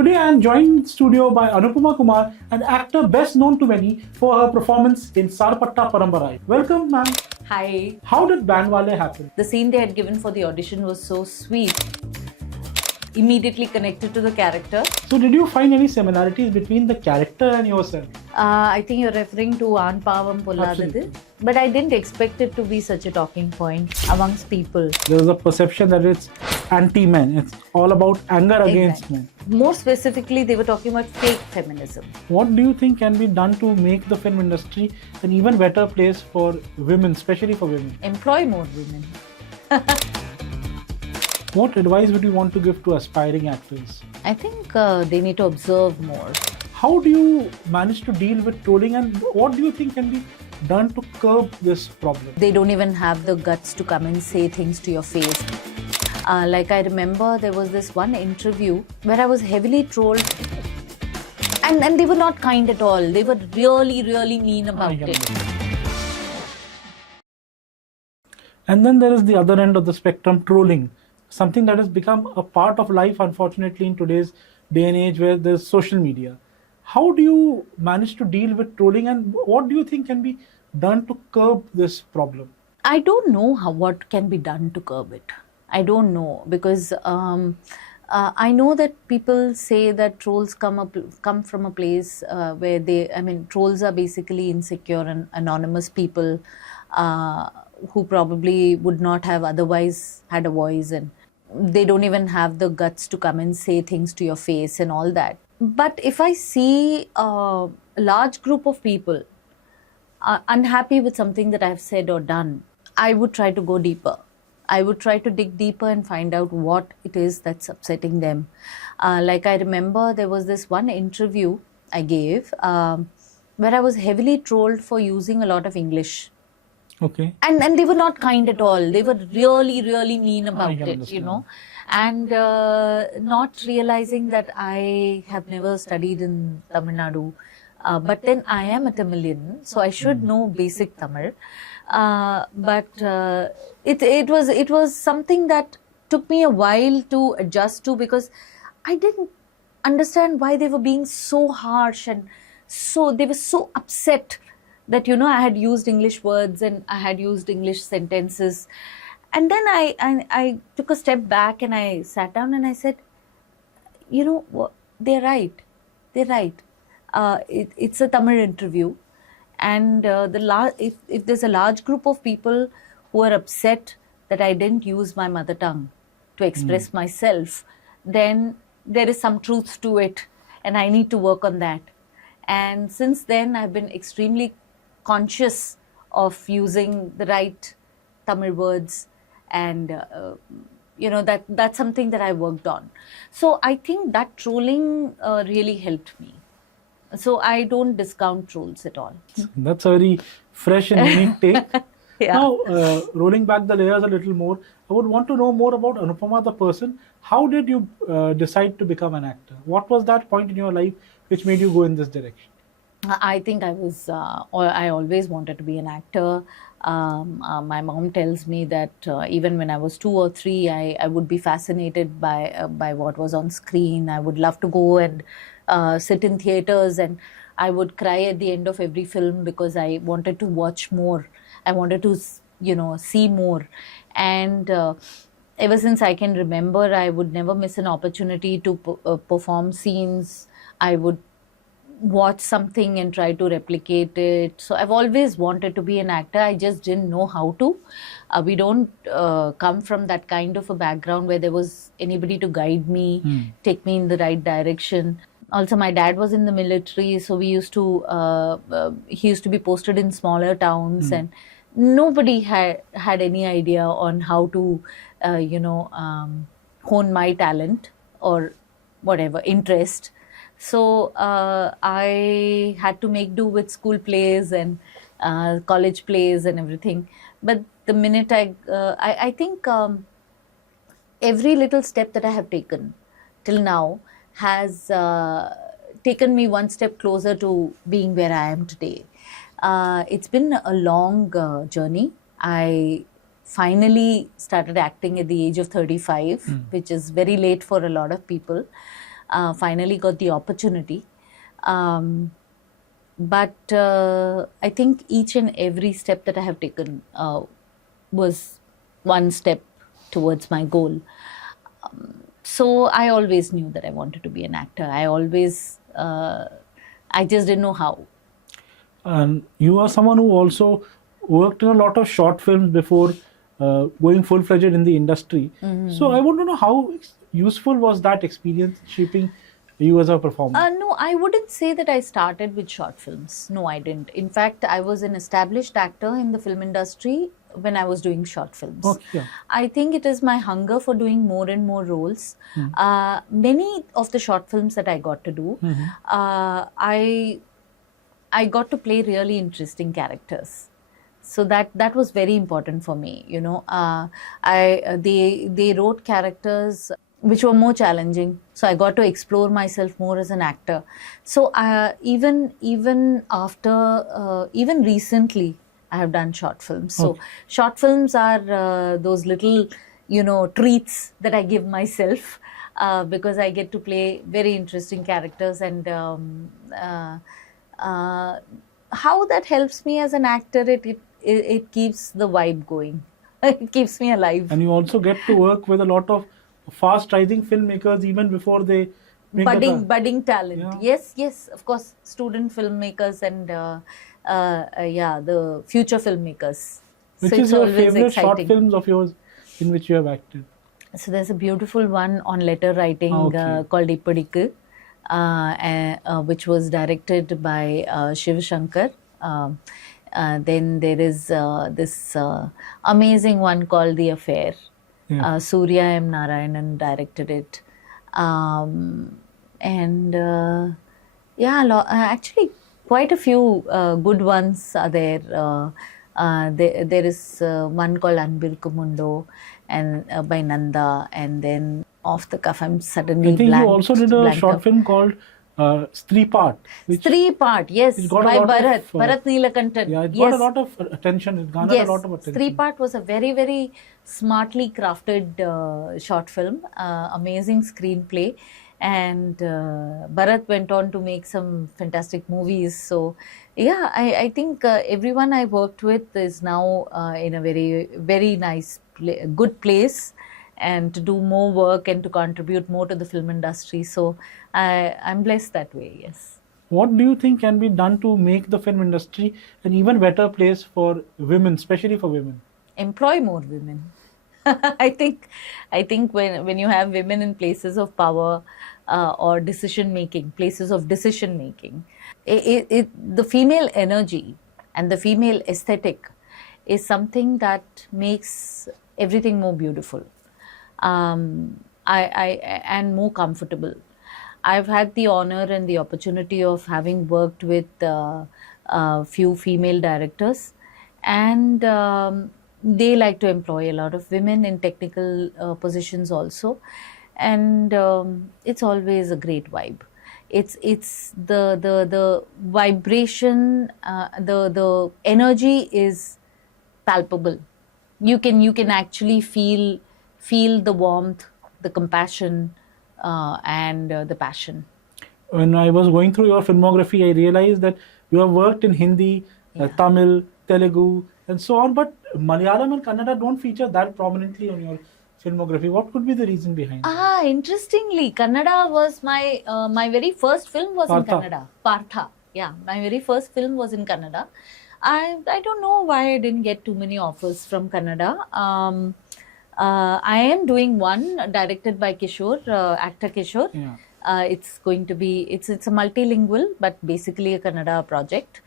Today I am joined in studio by Anupama Kumar, an actor best known to many for her performance in Sarpatta Parambarai. Welcome, ma'am. Hi. How did Bandwale happen? The scene they had given for the audition was so sweet. Immediately connected to the character. So did you find any similarities between the character and yourself? I think you're referring to Anupama Kumar. But I didn't expect it to be such a talking point amongst people. There is a perception that it's anti-men. It's all about anger against men. More specifically, they were talking about fake feminism. What do you think can be done to make the film industry an even better place for women, especially for women? Employ more women. What advice would you want to give to aspiring actors? I think they need to observe more. How do you manage to deal with trolling, and what do you think can be done to curb this problem? They don't even have the guts to come and say things to your face. Like I remember there was this one interview where I was heavily trolled, and they were not kind at all. They were really mean about it. And then there is the other end of the spectrum, trolling. Something that has become a part of life, unfortunately, in today's day and age where there's social media. How do you manage to deal with trolling, and what do you think can be done to curb this problem? I don't know what can be done to curb it. I don't know, because I know that people say that trolls come from a place where trolls are basically insecure and anonymous people who probably would not have otherwise had a voice, and they don't even have the guts to come and say things to your face and all that. But if I see a large group of people unhappy with something that I've said or done, I would try to go deeper. I would try to dig deeper and find out what it is that's upsetting them. Like I remember there was this one interview I gave where I was heavily trolled for using a lot of English. Okay. And they were not kind at all. They were really mean about it, you know. And not realizing that I have never studied in Tamil Nadu. But then I am a Tamilian, so I should know basic Tamil. But it was something that took me a while to adjust to, because I didn't understand why they were being so harsh, and so they were so upset that, you know, I had used English words and I had used English sentences. And then I took a step back and I sat down and I said, you know, they're right. It's a Tamil interview. And if there's a large group of people who are upset that I didn't use my mother tongue to express myself, then there is some truth to it, and I need to work on that. And since then, I've been extremely conscious of using the right Tamil words, and that's something that I worked on. So I think that trolling really helped me. So I don't discount trolls at all. That's a very fresh and unique take. Yeah. Now, rolling back the layers a little more, I would want to know more about Anupama the person. How did you decide to become an actor? What was that point in your life which made you go in this direction? I think I always wanted to be an actor. My mom tells me that even when I was 2 or 3, I would be fascinated by what was on screen. I would love to go and sit in theaters, and I would cry at the end of every film because I wanted to watch more. I wanted to, see more. And ever since I can remember, I would never miss an opportunity to perform scenes. I would watch something and try to replicate it. So I've always wanted to be an actor. I just didn't know how to. We don't come from that kind of a background where there was anybody to guide me, take me in the right direction. Also, my dad was in the military, so he used to be posted in smaller towns, and nobody had any idea on how to, hone my talent or whatever interest. So I had to make do with school plays and college plays and everything. But the minute I think every little step that I have taken till now has taken me one step closer to being where I am today. It's been a long journey. I finally started acting at the age of 35, which is very late for a lot of people. finally got the opportunity. But I think each and every step that I have taken was one step towards my goal. So I always knew that I wanted to be an actor. I just didn't know how. And you are someone who also worked in a lot of short films before going full-fledged in the industry. So I want to know how useful was that experience shaping you as a performer? No, I wouldn't say that I started with short films. No, I didn't. In fact, I was an established actor in the film industry when I was doing short films. Okay, yeah. I think it is my hunger for doing more and more roles. Many of the short films that I got to do, I got to play really interesting characters. So that was very important for me. You know, they wrote characters which were more challenging. So I got to explore myself more as an actor. So even after even recently, I have done short films. So Okay. short films are those little, you know, treats that I give myself because I get to play very interesting characters. And how that helps me as an actor, it keeps the vibe going. It keeps me alive. And you also get to work with a lot of fast-rising filmmakers even before they make Budding talent. Yeah. Yes, of course, student filmmakers and the future filmmakers. Which So is it's your always favorite short exciting. films of yours in which you have acted? So there's a beautiful one on letter writing Okay. called Ippadikku, which was directed by Shiv Shankar. Then there is this amazing one called The Affair. Yeah. Surya M. Narayanan directed it. And actually quite a few good ones are there. There is one called Anbirkumundo and by Nanda, and then off the cuff I'm suddenly I think you also did a blanked short out. film called Stree Part, which Three part, yes, it got a by lot Bharat, of, Bharat Neelakantan. yeah, it Yes. got a lot of attention. It garnered a lot of attention. Three Part was a very, very smartly crafted short film, amazing screenplay. And Bharat went on to make some fantastic movies. So, yeah, I think everyone I worked with is now in a very, very nice, good place, and to do more work and to contribute more to the film industry. So, I'm blessed that way, yes. What do you think can be done to make the film industry an even better place for women, especially for women? Employ more women. I think when you have women in places of power or decision making, places of decision making, the female energy and the female aesthetic is something that makes everything more beautiful, and more comfortable. I've had the honor and the opportunity of having worked with a few female directors, and they like to employ a lot of women in technical positions also, and it's always a great vibe. It's the vibration, the energy is palpable. You can actually feel the warmth, the compassion, and the passion. When I was going through your filmography, I realized that you have worked in Hindi, Tamil, Telugu, and so on, but Malayalam and Kannada don't feature that prominently on your filmography. What could be the reason behind that? Interestingly, Kannada was my very first film was in Partha. Kannada. Partha. Yeah, my very first film was in Kannada. I don't know why I didn't get too many offers from Kannada. I am doing one directed by Kishore, actor Kishore. Yeah. It's going to be it's a multilingual, but basically a Kannada project.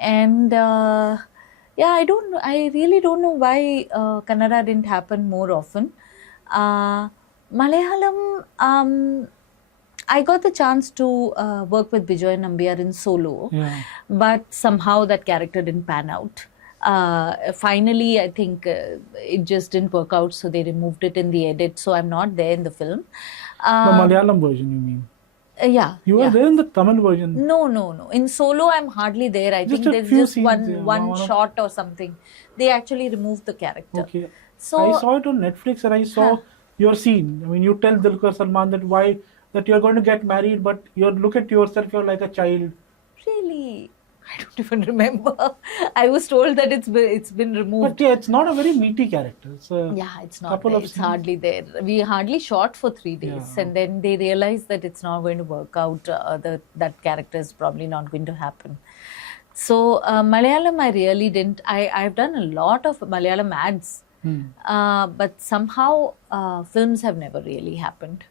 And I really don't know why Kannada didn't happen more often. Malayalam, I got the chance to work with Bijoy Nambiar in Solo, Yeah. but somehow that character didn't pan out. Finally, I think it just didn't work out, so they removed it in the edit. So I'm not there in the film. The Malayalam version, you mean? Yeah. You were there in the Tamil version. No. In Solo, I'm hardly there. I Just think a there's few just scenes, one yeah, one one of- shot or something. They actually removed the character. Okay. So I saw it on Netflix and I saw your scene. I mean, you tell Dulquer Salman that why that you're going to get married, but you look at yourself, you're like a child. Really? I don't even remember. I was told that it's been removed. But yeah, it's not a very meaty character. It's a Yeah, it's not couple there. of It's scenes. hardly there. We hardly shot for 3 days, Yeah. and then they realized that it's not going to work out. That character is probably not going to happen. So Malayalam, I really didn't. I've done a lot of Malayalam ads, but somehow films have never really happened.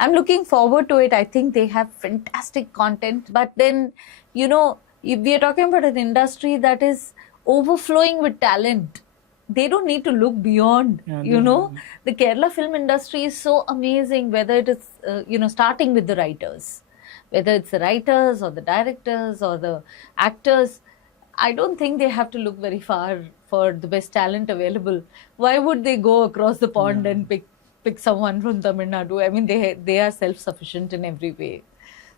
I'm looking forward to it. I think they have fantastic content, but then, if we are talking about an industry that is overflowing with talent, they don't need to look beyond. Yeah, The Kerala film industry is so amazing. Whether it is starting with the writers, whether it's the writers or the directors or the actors, I don't think they have to look very far for the best talent available. Why would they go across the pond and pick someone from Tamil Nadu? I mean, they are self-sufficient in every way.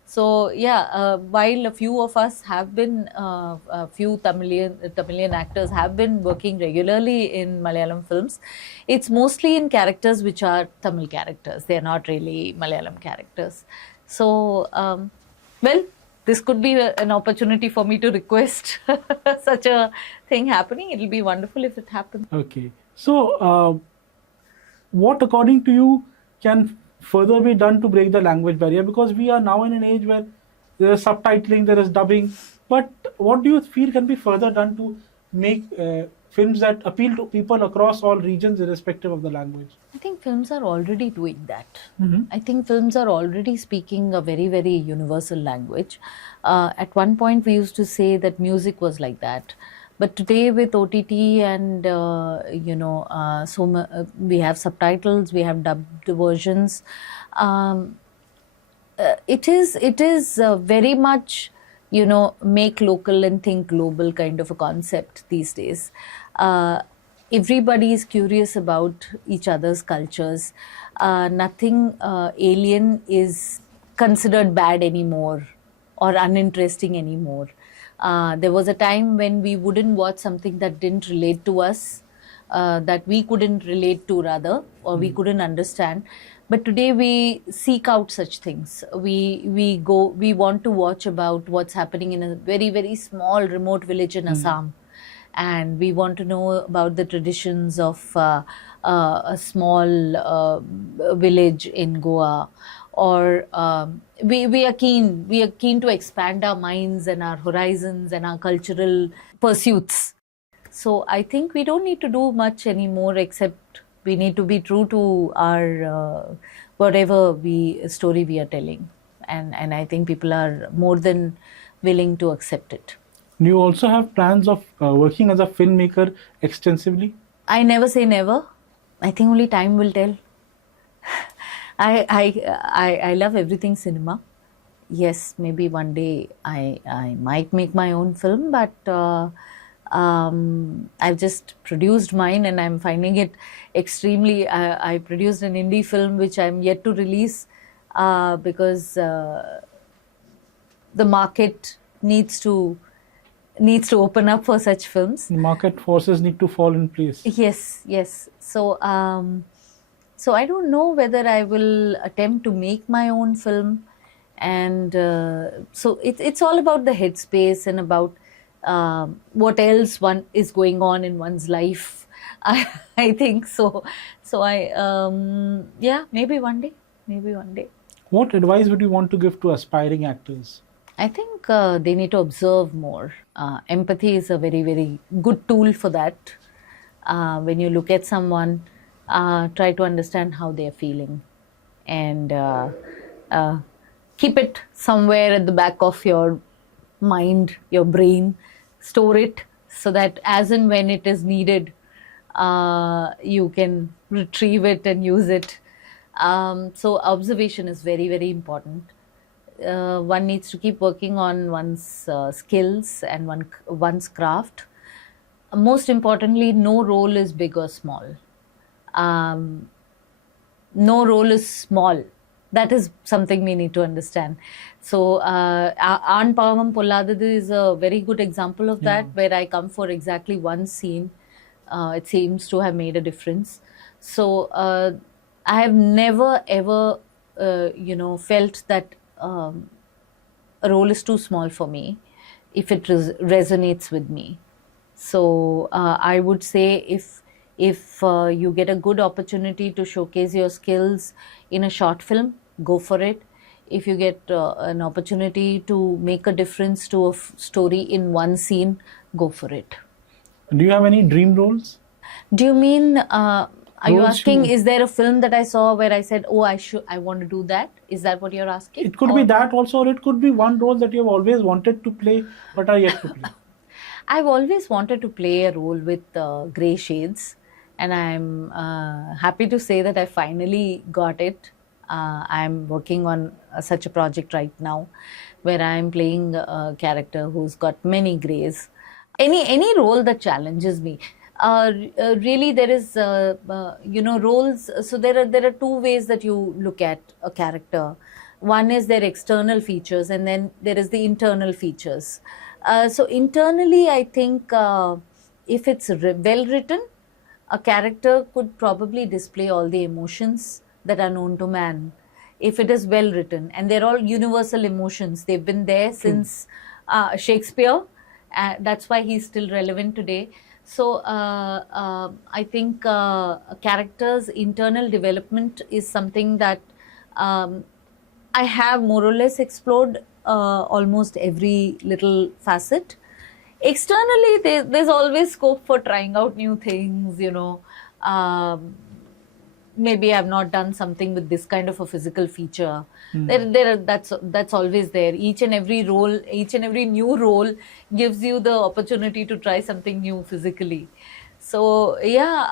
So yeah, while a few of us have been, a few Tamilian actors have been working regularly in Malayalam films, it's mostly in characters which are Tamil characters. They are not really Malayalam characters. So, well, this could be an opportunity for me to request such a thing happening. It'll be wonderful if it happens. Okay. So, what according to you can further be done to break the language barrier? Because we are now in an age where there is subtitling, there is dubbing. But what do you feel can be further done to make films that appeal to people across all regions, irrespective of the language? I think films are already doing that. Mm-hmm. I think films are already speaking a very, very universal language. At one point, we used to say that music was like that. But today, with OTT and we have subtitles, we have dubbed versions. It is very much make local and think global kind of a concept these days. Everybody is curious about each other's cultures. Nothing alien is considered bad anymore or uninteresting anymore. There was a time when we wouldn't watch something that didn't relate to us, that we couldn't relate to rather, or we couldn't understand. But today we seek out such things. We want to watch about what's happening in a very, very small remote village in Assam. And we want to know about the traditions of a small village in Goa. Or we are keen to expand our minds and our horizons and our cultural pursuits. So I think we don't need to do much anymore, except we need to be true to our whatever story we are telling, and I think people are more than willing to accept it. Do you also have plans of working as a filmmaker extensively? I never say never. I think only time will tell. I love everything cinema. Yes, maybe one day I might make my own film, but I've just produced mine and I'm finding it extremely. I produced an indie film which I'm yet to release because the market needs to open up for such films. The market forces need to fall in place. Yes. So I don't know whether I will attempt to make my own film, and so it's all about the headspace and about what else one is going on in one's life. I think so. So maybe one day. What advice would you want to give to aspiring actors? I think they need to observe more. Empathy is a very, very good tool for that. When you look at someone, try to understand how they are feeling, and keep it somewhere at the back of your mind, your brain. Store it so that as and when it is needed, you can retrieve it and use it. So observation is very, very important. One needs to keep working on one's skills and one's craft. Most importantly, no role is big or small. No role is small. That is something we need to understand. So, Anupama Kumar is a very good example of that, where I come for exactly one scene. It seems to have made a difference. So, I have never ever felt that a role is too small for me if it resonates with me. So I would say if you get a good opportunity to showcase your skills in a short film, go for it. If you get an opportunity to make a difference to a story in one scene, go for it. Do you have any dream roles? Do you mean, are you Roles asking, you- is there a film that I saw where I said, oh, I want to do that? Is that what you're asking? It could be that also, or it could be one role that you have always wanted to play but are yet to play. I've always wanted to play a role with grey shades, and I'm happy to say that I finally got it. I'm working on such a project right now where I'm playing a character who's got many greys. Any role that challenges me. Really, there is roles. So there are two ways that you look at a character. One is their external features, and then there is the internal features. So internally, I think if it's well written, a character could probably display all the emotions that are known to man if it is well written, and they're all universal emotions. They've been there since Shakespeare. That's why he's still relevant today. So I think a character's internal development is something that I have more or less explored almost every little facet. Externally, there's always scope for trying out new things, maybe I've not done something with this kind of a physical feature. That's always there. Each and every new role gives you the opportunity to try something new physically. So yeah,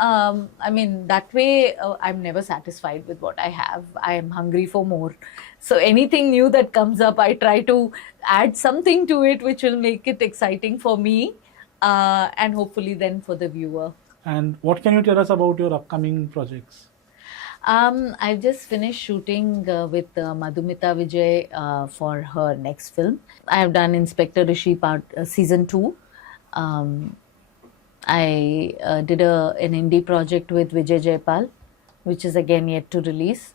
I mean, that way I'm never satisfied with what I have. I am hungry for more. So anything new that comes up, I try to add something to it which will make it exciting for me, and hopefully then for the viewer. And what can you tell us about your upcoming projects? I've just finished shooting with Madhumita Vijay for her next film. I have done Inspector Rishi season 2. I did an indie project with Vijay Jaipal, which is again yet to release.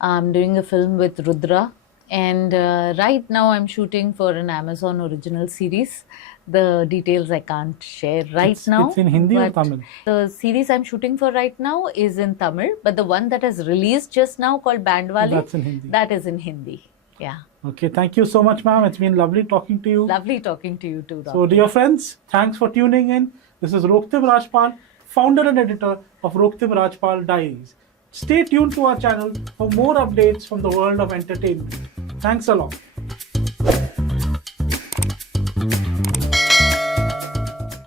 I'm doing a film with Rudra, and right now I'm shooting for an Amazon original series. The details I can't share now. It's in Hindi or but Tamil? The series I'm shooting for right now is in Tamil, but the one that has released just now called Bandwale, That's in Hindi. that is in Hindi. Yeah. Okay, thank you so much, ma'am. It's been lovely talking to you. Lovely talking to you too, Doctor. So, dear friends, thanks for tuning in. This is Roktib Rajpal, founder and editor of Roktib Rajpal Diaries. Stay tuned to our channel for more updates from the world of entertainment. Thanks a lot.